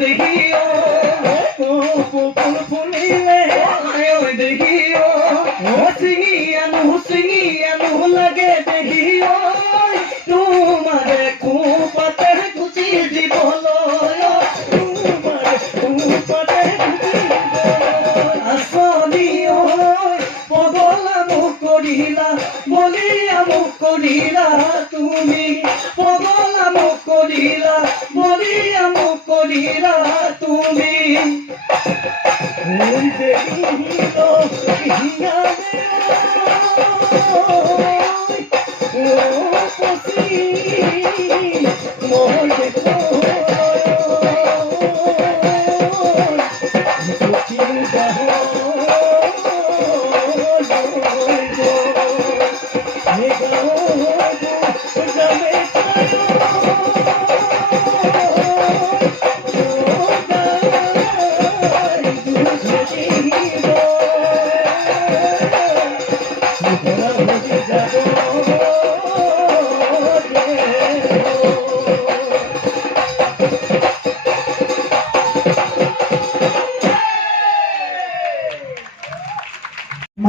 দেখিও ফুল ফুলিলে দেখিও চিঙি আনো লাগে দেখিও তোমাৰে খুপাতে গুচি দিবলৈ তোমাৰে খুপাতে আসনিও পগলা মোক কৰিলা বলিয়া মোক কৰিলা তুমি পগলা মোক কৰিলা বলিয়া মোক কৰিলা তুমি ওই দেখিল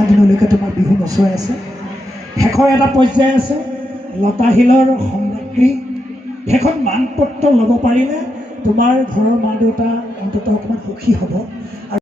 দিনলৈকে তোমাৰ বিহু নচুৱাই আছে। শেষৰ এটা পৰ্যায় আছে লতাশিলৰ সম্ৰাজ্ঞী। সেইখন মানপত্ৰ ল'ব পাৰিলে তোমাৰ ঘৰৰ মা দেউতা অন্ততঃ অকণমান সুখী হ'ব। আৰু